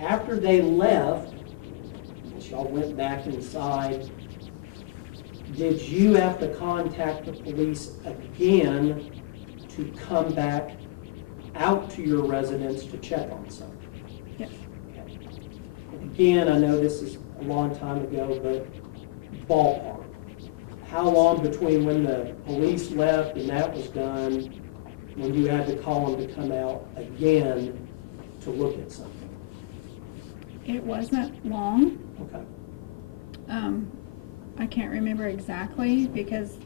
after they left, as y'all went back inside, did you have to contact the police again to come back out to your residence to check on something? Yes. Okay. And again, I know this is a long time ago, but ballpark. How long between when the police left and that was done, when you had to call them to come out again to look at something? It wasn't long. Okay. I can't remember exactly because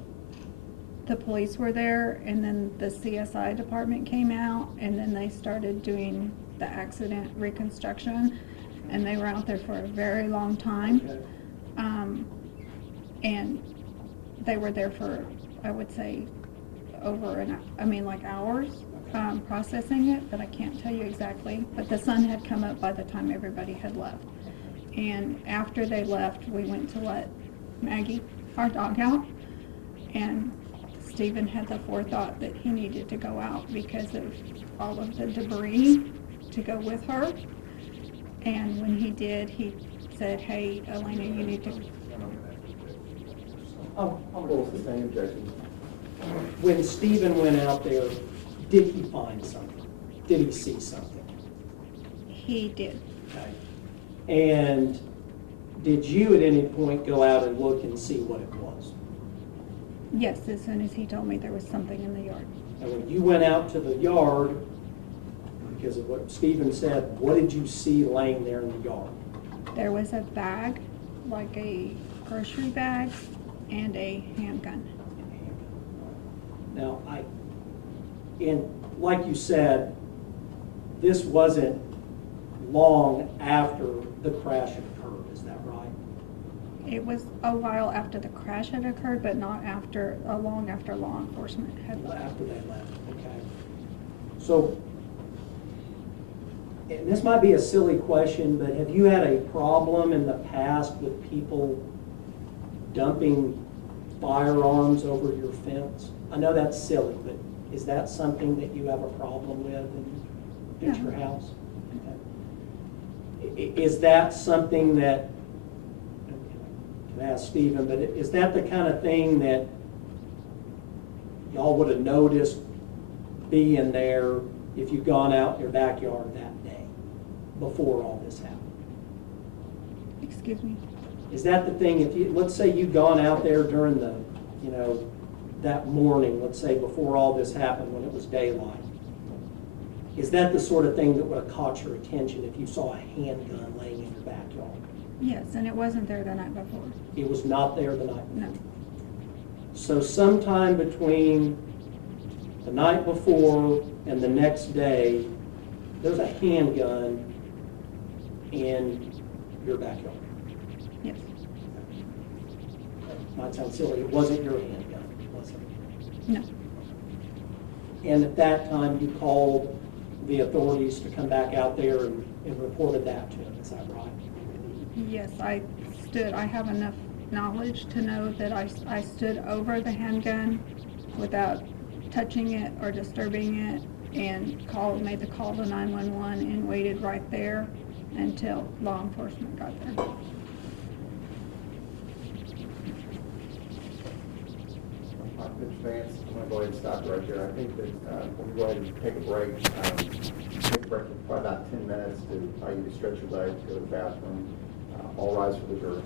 the police were there and then the CSI department came out and then they started doing the accident reconstruction and they were out there for a very long time. Okay. And they were there for, I would say, hours, processing it, but I can't tell you exactly. But the sun had come up by the time everybody had left. And after they left, we went to let Maggie, our dog, out. And Stephen had the forethought that he needed to go out because of all of the debris to go with her. And when he did, he said, "Hey, Elena, you need to..." I'll Full sustained objection. When Stephen went out there, did he find something? Did he see something? He did. Okay. And did you at any point go out and look and see what it was? Yes, as soon as he told me there was something in the yard. And when you went out to the yard, because of what Stephen said, what did you see laying there in the yard? There was a bag, like a grocery bag, and a handgun. Now, and like you said, this wasn't long after the crash had occurred, is that right? It was a while after the crash had occurred, but not long after law enforcement had left. After they left, okay. So, and this might be a silly question, but have you had a problem in the past with people dumping firearms over your fence? I know that's silly, but is that something that you have a problem with at your house? Okay. Is that something that, I can ask Stephen, but is that the kind of thing that y'all would have noticed being there if you'd gone out in your backyard that day before all this happened? Excuse me? Is that the thing, if you, let's say you'd gone out there during the, that morning, let's say before all this happened when it was daylight, is that the sort of thing that would have caught your attention if you saw a handgun laying in your backyard? Yes, and it wasn't there the night before. It was not there the night before? No. So sometime between the night before and the next day, there's a handgun in your backyard? Yes. Might sound silly, it wasn't your handgun, was it? No. And at that time, you called the authorities to come back out there and reported that to them, is that right? Yes, I have enough knowledge to know that I stood over the handgun without touching it or disturbing it and made the call to 911 and waited right there until law enforcement got there. Mr. Vance, I'm going to go ahead and stop right there. I think that we'll go ahead and take a break. Take a break for probably about 10 minutes to allow you to stretch your legs, go to the bathroom. All rise for the jury.